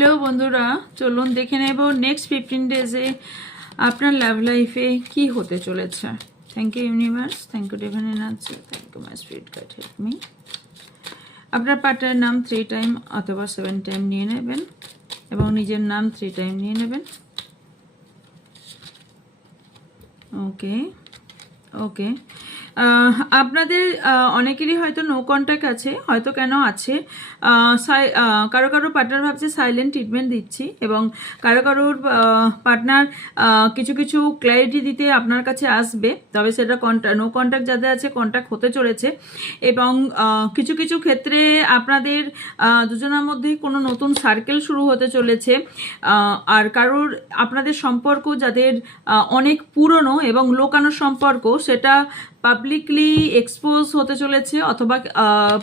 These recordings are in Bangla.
হ্যালো বন্ধুরা, চলুন দেখে নেব নেক্সট 15 ডেজে আপনার লাভ লাইফে কি হতে চলেছে। Thank you universe, thank you divine energy, thank you my spirit guide, help me. আপনার পার্টনারের নাম 3 টাইম অথবা 7 টাইম নিয়ে নেবেন এবং নিজের নাম 3 টাইম নিয়ে নেবেন। ওকে ওকে, আপনাদের অনেকেরই হয়তো নো কন্ট্যাক্ট আছে, হয়তো কেন আছে, কারো কারো পার্টনার ভাবছে সাইলেন্ট ট্রিটমেন্ট দিচ্ছি, এবং কারো কারোর পার্টনার কিছু কিছু ক্ল্যারিটি দিতে আপনার কাছে আসবে, তবে সেটা নো কন্ট্যাক্ট যাদের আছে কন্ট্যাক্ট হতে চলেছে। এবং কিছু কিছু ক্ষেত্রে আপনাদের দুজনের মধ্যে কোনো নতুন সার্কেল শুরু হতে চলেছে। আর কারোর আপনাদের সম্পর্ক যাদের অনেক পুরনো এবং লোকানো সম্পর্ক, সেটা পাবলিকলি এক্সপোজ হতে চলেছে অথবা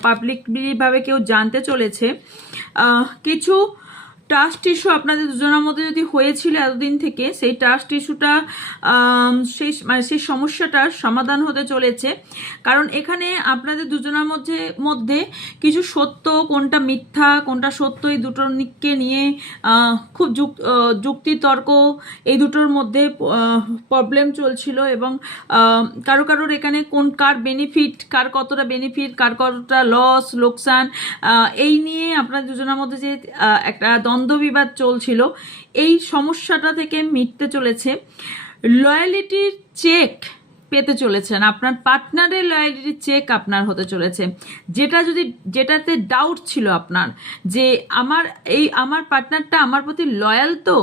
পাবলিকলি ভাবে কেউ জানতে চলেছে। কিছু ট্রাস্ট ইস্যু আপনাদের দুজনের মধ্যে যদি হয়েছিল এতদিন থেকে, সেই ট্রাস্ট ইস্যুটা সেই সমস্যাটার সমাধান হতে চলেছে। কারণ এখানে আপনাদের দুজনের মধ্যে কিছু সত্য, কোনটা মিথ্যা কোনটা সত্য, এই দুটোর নিককে নিয়ে খুব যুক্তি তর্ক এই দুটোর মধ্যে প্রবলেম চলছিল। এবং কারো কারোর এখানে কার বেনিফিট, কার কতটা বেনিফিট, কার কতটা লস লোকসান, এই নিয়ে আপনাদের দুজনের মধ্যে যে একটা দ্বন্দ্ববিবাদ চলছিল, এই সমস্যাটা থেকে মিটতে চলেছে। লয়ালিটির চেক পেতে চলেছেন, আপনার পার্টনারের লয়ালিটির চেক আপনার হতে চলেছে। যেটাতে ডাউট ছিল আপনার যে আমার পার্টনারটা আমার প্রতি লয়াল, তো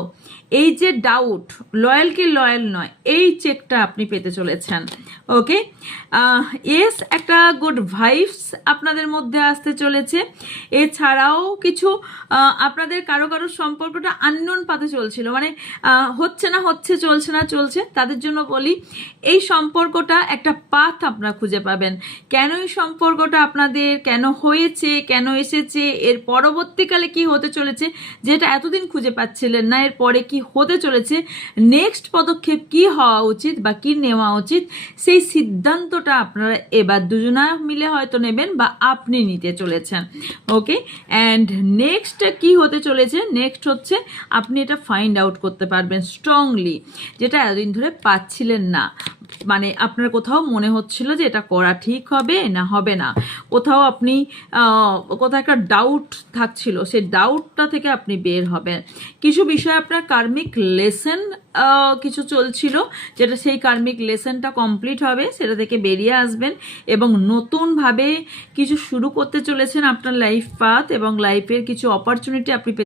এই যে ডাউট, লয়াল কি লয়াল নয়, এই চেকটা আপনি পেতে চলেছেন। ওকে, এস একটা গুড ভাইবস আপনাদের মধ্যে আসতে চলেছে। এছাড়াও কিছু আপনাদের কারো কারোর সম্পর্কটা আননোন পাতে চলছিল, মানে হচ্ছে না হচ্ছে, চলছে না চলছে, তাদের জন্য বলি এই সম্পর্কটা একটা পাথ আপনারা খুঁজে পাবেন। কেন এই সম্পর্কটা আপনাদের কেন হয়েছে, কেন এসেছে, এর পরবর্তীকালে কি হতে চলেছে, যেটা এতদিন খুঁজে পাচ্ছিলেন না, এর পরে কি হতে চলেছে, নেক্সট পদক্ষেপ কি হওয়া উচিত বা কি নেওয়া উচিত, সেই সিদ্ধান্তটা আপনারা এবার দুজনা মিলে হয়তো নেবেন বা আপনি নিতে চলেছেন। ওকে, অ্যান্ড নেক্সট কি হতে চলেছে, নেক্সট হচ্ছে আপনি এটা ফাইন্ড আউট করতে পারবেন স্ট্রংলি, যেটা এতদিন ধরে পাচ্ছিলেন না। মানে আপনার কোথাও মনে হচ্ছিল যে এটা করা ঠিক হবে না হবে না, কোথাও একটা ডাউট থাকছিল, সেই ডাউটটা থেকে আপনি বের হবেন। কিছু বিষয় আপনার কার্মিক লেসন কিছু চলছিল, যেটা সেই কার্মিক লেসনটা কমপ্লিট হবে, সেটা থেকে বেরিয়ে আসবেন এবং নতুনভাবে কিছু শুরু করতে চলেছেন আপনার লাইফ পাথ, এবং লাইফের কিছু অপরচুনিটি আপনি